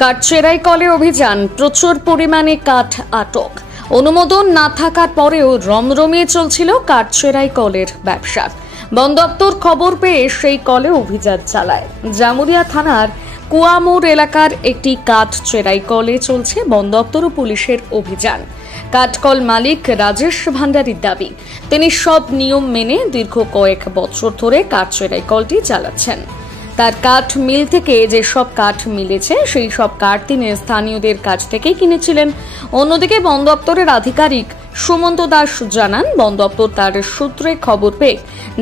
কাঠচেরাই কলে অভিযান, প্রচুর পরিমাণে কাঠ আটক। অনুমোদন না থাকার পরেও রমরমিয়ে চলছিল কাঠচেরাই কলের ব্যবসা। বন দপ্তর খবর পেয়ে সেই কলে অভিযান চালায়। জামুরিয়া থানার কুয়ামোড় এলাকার একটি কাঠ চেরাই কলে চলছে বন দপ্তর ও পুলিশের অভিযান। কাঠকল মালিক রাজেশ ভান্ডারীর দাবি, তিনি সব নিয়ম মেনে দীর্ঘ কয়েক বছর ধরে কাঠ চেরাই কলটি চালাচ্ছেন। তার কাঠ মিল থেকে যে সব কাঠ মিলেছে সেই সব কাঠ তিনি স্থানীয়দের কাছ থেকেই কিনেছিলেন। অন্যদিকে বন দপ্তরের আধিকারিক সুমন্ত দাস জানান, বন দপ্তর তার সূত্রে খবর পেয়ে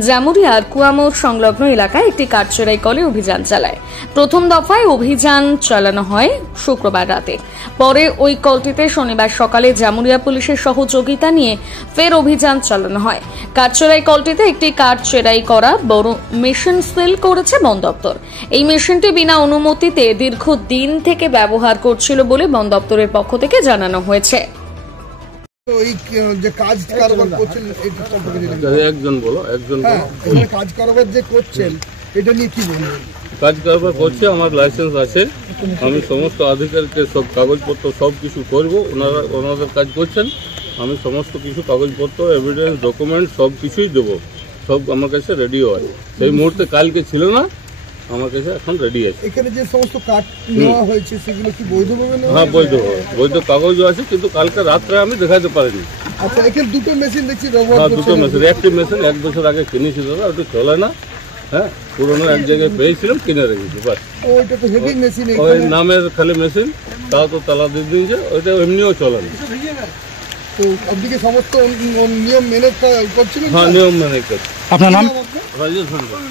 জামুরিয়ার কুয়ামোড় সংলগ্ন এলাকায় একটি কাঠচেরাই কলে অভিযান চালায়। প্রথম দফায় অভিযান চালানো হয় শুক্রবার রাতে। পরে ওই কলটিতে শনিবার সকালে জামুরিয়া পুলিশের সহযোগিতা নিয়ে ফের অভিযান চালানো হয়। কাঠচেরাই কলটিতে একটি কাঠ চেরাই করা বড় মেশিন সিল করেছে বন দপ্তর। এই মেশিনটি বিনা অনুমতিতে দীর্ঘদিন থেকে ব্যবহার করছিল বলে বন দপ্তরের পক্ষ থেকে জানানো হয়েছে। কাজ কারবার করছেন এটা নিয়ে কি বলবেন? কাজ কারবার করছে, আমার লাইসেন্স আছে, আমি সমস্ত আধিকারিককে সব কাগজপত্র সব কিছু করবো। ওনাদের কাজ করছেন, আমি সমস্ত কিছু কাগজপত্র, এভিডেন্স, ডকুমেন্ট সব কিছুই দেবো। সব আমার কাছে রেডি হয়। সেই মুহূর্তে কালকে ছিল না, আমার কাছে এখন রেডি আছে। এখানে যে সমস্ত কাঠ নেওয়া হয়েছে সেগুলো কি বৈধভাবে নেওয়া? হ্যাঁ, বৈধ কাগজও আছে, কিন্তু কালকে রাত্রে আমি দেখাতে পারিনি। আচ্ছা, এখানে দুটো মেশিন দেখছি ব্যবহার করছেন? দুটো মেশিন, একটি মেশিন 1 বছর আগে কিনেছি দাদা, ওটা চলে না। হ্যাঁ, পুরোনো এক জায়গায় পেয়েছিলাম, কিনে রেখেছি বাস। ওইটা তো হেভি মেশিন, ওই নামের খালি মেশিন, তাও তো তালা দিয়ে দিয়েছে, ওইটা এমনিও চলে না। তো আপনি সমস্ত নিয়ম মেনে করছিলেন? হ্যাঁ, নিয়ম মেনে করছি। আপনার নাম? রাজেশ ভান্ডারী।